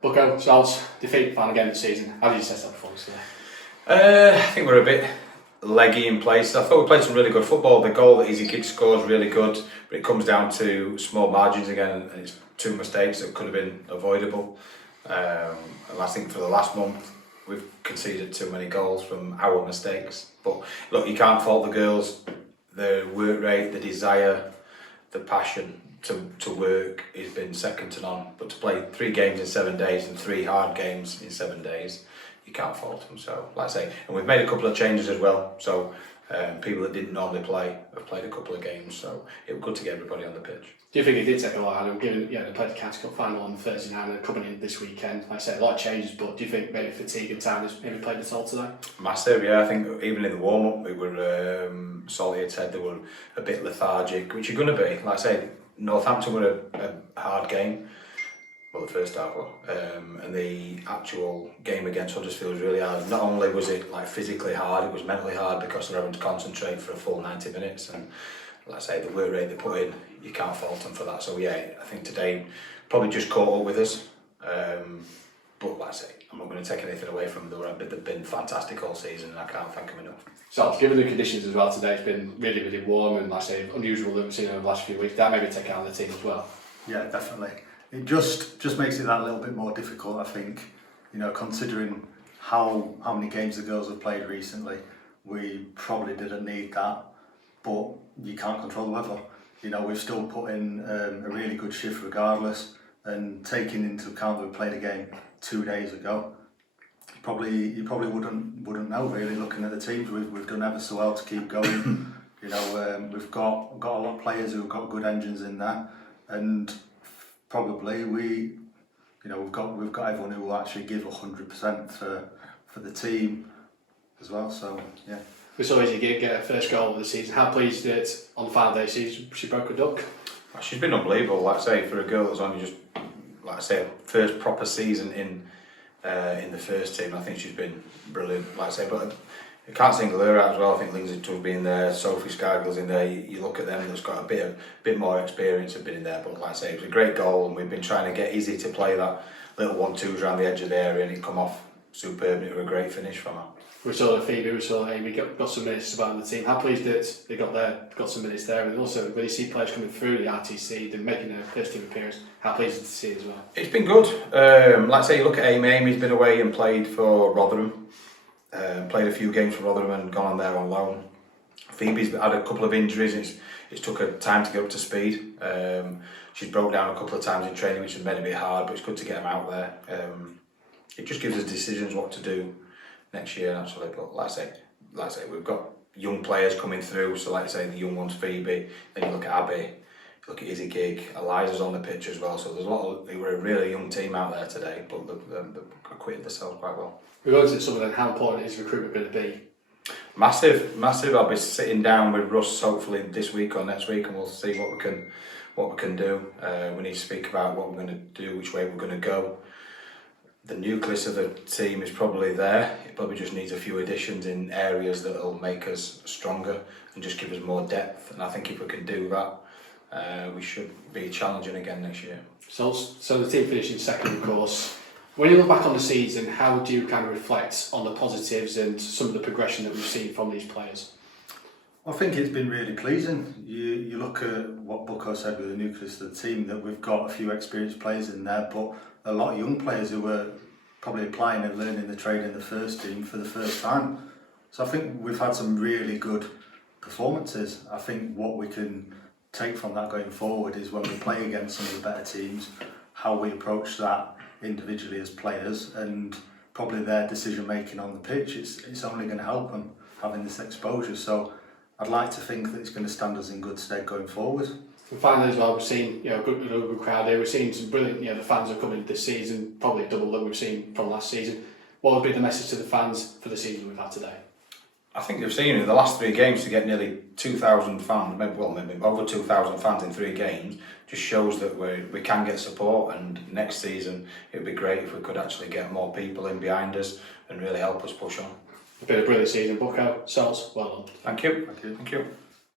Bucko, Solts, defeat final game of the season. How did you set up performance today? I think we're a bit leggy in place. I thought we played some really good football. The goal that Easy Kick scores really good, but it comes down to small margins again, and it's two mistakes that could have been avoidable. And I think for the last month, we've conceded too many goals from our mistakes. But look, you can't fault the girls. The work rate, the desire, the passion to work has been second to none. But to play 3 games in 7 days and 3 hard games in 7 days, you can't fault them. So, like I say, and we've made a couple of changes as well. So people that didn't normally play have played a couple of games. So it was good to get everybody on the pitch. Do you think it did take a lot out of them, given they played the County Cup final on Thursday night and coming in this weekend? Like I say, a lot of changes, but do you think maybe fatigue and time has maybe played the toll today? Massive, yeah. I think even in the warm-up, we were, Salty had said they were a bit lethargic, which you're going to be. Like I say, Northampton were a hard game, well, the first half, and the actual game against Huddersfield was really hard. Not only was it like physically hard, it was mentally hard because they're having to concentrate for a full 90 minutes. And like I say, the work rate they put in, you can't fault them for that. So yeah, I think today probably just caught up with us. But like I say, I'm not going to take anything away from them. They've been fantastic all season, and I can't thank them enough. So, given the conditions as well today, it's been really, really warm and, like I say, unusual that we've seen over the last few weeks. That maybe take out of the team as well. Yeah, definitely. It just makes it that little bit more difficult, I think. Considering how many games the girls have played recently, we probably didn't need that. But you can't control the weather. We've still put in a really good shift regardless, and taking into account that we played a game 2 days ago, you probably wouldn't know really. Looking at the teams, we've done ever so well to keep going. We've got a lot of players who've got good engines in there, and probably we've got everyone who will actually give 100% for the team as well. So yeah. We saw Easy get her first goal of the season. How pleased that on the final day she broke a duck? She's been unbelievable. Like I say, for a girl that's only just, like I say, first proper season in the first team, I think she's been brilliant. Like I say, but I can't single her out as well. I think Lindsay Tubbs being there, Sophie Scargill's in there. You look at them, that's got a bit more experience have been in there. But like I say, it was a great goal, and we've been trying to get Izzy to play that little 1-2s around the edge of the area, and it come off superb. It was a great finish from her. We saw Phoebe, we saw Amy got some minutes about the team. How pleased that they got some minutes there, and also when you see players coming through the RTC and making their first team appearance, how pleased to see it as well? It's been good. Like I say, you look at Amy. Amy's been away and played for Rotherham. Played a few games for Rotherham and gone on there on loan. Phoebe's had a couple of injuries. It's took her time to get up to speed. She's broke down a couple of times in training, which has made it a bit hard, but it's good to get them out there. It just gives us decisions what to do next year, actually. But like I say, we've got young players coming through. So like I say, the young ones, Phoebe. Then you look at Abby, you look at Izzy Gig, Eliza's on the pitch as well. So there's a lot of. They were a really young team out there today, but they've acquitted themselves quite well. We're going to some of them. How important is recruitment going to be? Massive. I'll be sitting down with Russ hopefully this week or next week, and we'll see what we can do. We need to speak about what we're going to do, which way we're going to go. The nucleus of the team is probably there. It probably just needs a few additions in areas that will make us stronger and just give us more depth. And I think if we can do that, we should be challenging again next year. So the team finished in second, of course. When you look back on the season, how do you kind of reflect on the positives and some of the progression that we've seen from these players? I think it's been really pleasing. You look at what Bucko said with the nucleus of the team, that we've got a few experienced players in there, but a lot of young players who were probably applying and learning the trade in the first team for the first time. So I think we've had some really good performances. I think what we can take from that going forward is when we play against some of the better teams, how we approach that individually as players, and probably their decision making on the pitch. It's only going to help them having this exposure. So I'd like to think that it's going to stand us in good stead going forward. And finally as well, we've seen a good crowd here. We've seen some brilliant, the fans have come in this season, probably double that we've seen from last season. What would be the message to the fans for the season we've had today? I think they've seen in the last 3 games to get nearly 2,000 fans, maybe over 2,000 fans in 3 games, just shows that we can get support, and next season it would be great if we could actually get more people in behind us and really help us push on. It's been a brilliant season. Bucko, Solts, well done. Thank you.